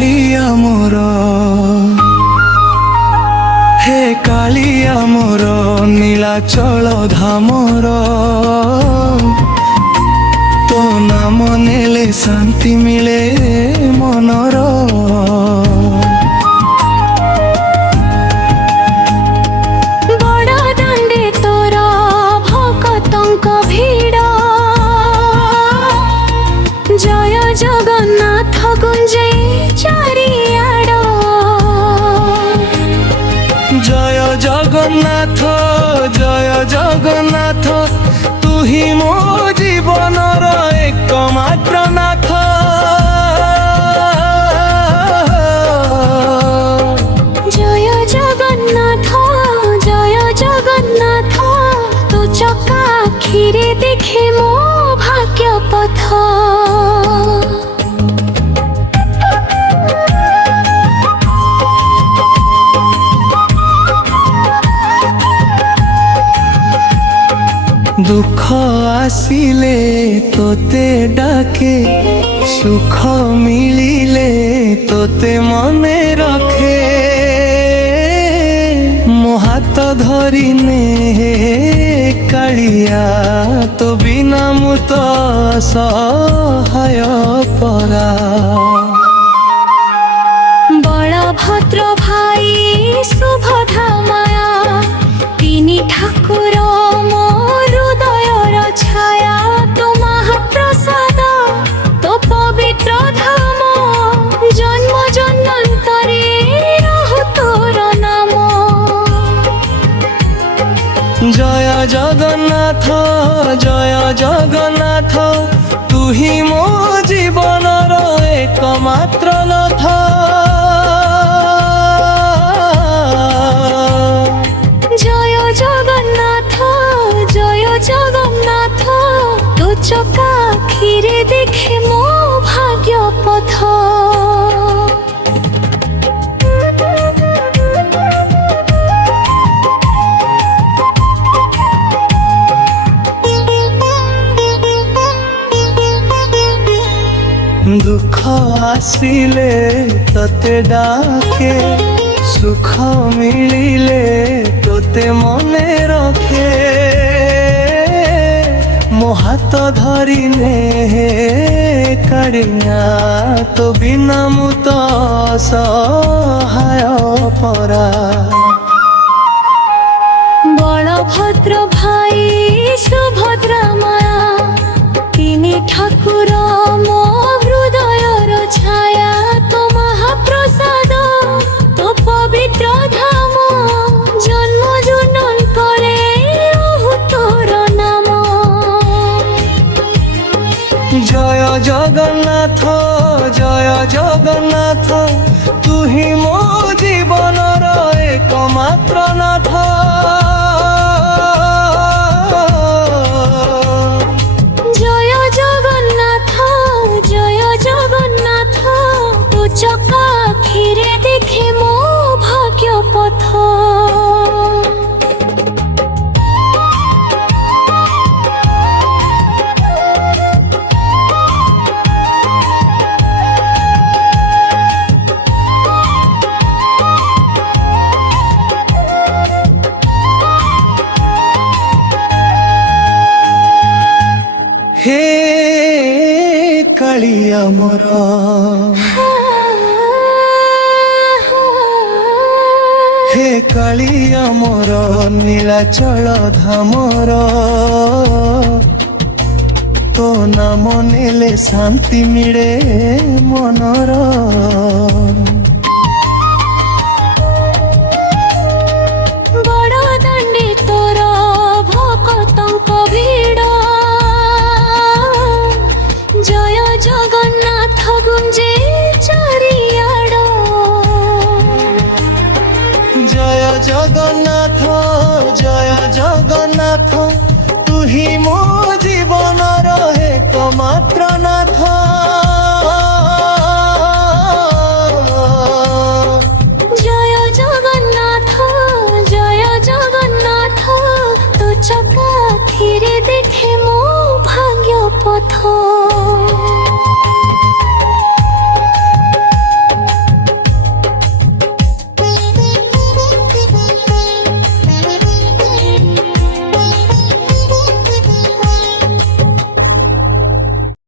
कालिया मोर हे कालिया मोर नीलाचल धामर तो नाम नेले शांति मिले मनर जगन्नाथ गुंजे चारियाड़ जय जगन्नाथ तू ही मो जीवनर एकमात्र नाथ जय जगन्नाथ तू चका आखिरे देखे मो भाग्य पथ दुख आसिले तोते डाके सुख मिलिले तोते मने रखे मो हाथ धरिने कालिया तो बिना मुत सहाय परा बलभद्र भाई सुभद्रा माया तिनी ठाकुर मो हृदयर छाया तो महाप्रसाद तो पवित्र धाम जन्म जन्मांतरे रहु तोर नाम जय जगन्नाथ तू ही मो जीवनर एकमात्र नाथ जय जगन्नाथ तू चका आखिरे देखे मो भाग्य पथ दुख आसिले तोते डाके सुख मिलिले तोते मने रखे मो हाथ धरिने कालिया तो बिना मुत सहाय परा बलभद्र भाई सुभद्रा माया तिनी ठाकुर मो हृदयर छाया तो महाप्रसाद तो पवित्र धाम जन्म जन्मांतरे रहु तोर नाम जय जगन्नाथ तू ही मो जीवनर एकमात्र नाथ जय जगन्नाथ तू चका आखिरे देखे मो भाग्य पथ हे कालिया मोर हे कालिया मोर नीलाचल धामर तो नाम नेले शांति मिले मनर बड़ दांडे तोर भक्तंक भिड़ जय जगन्नाथ गुंजे चारियाड़ जय जगन्नाथ तू ही मो जीवनर एकमात्र नाथ जय जगन्नाथ तू चका आखिरे देखे मो भाग्य पथ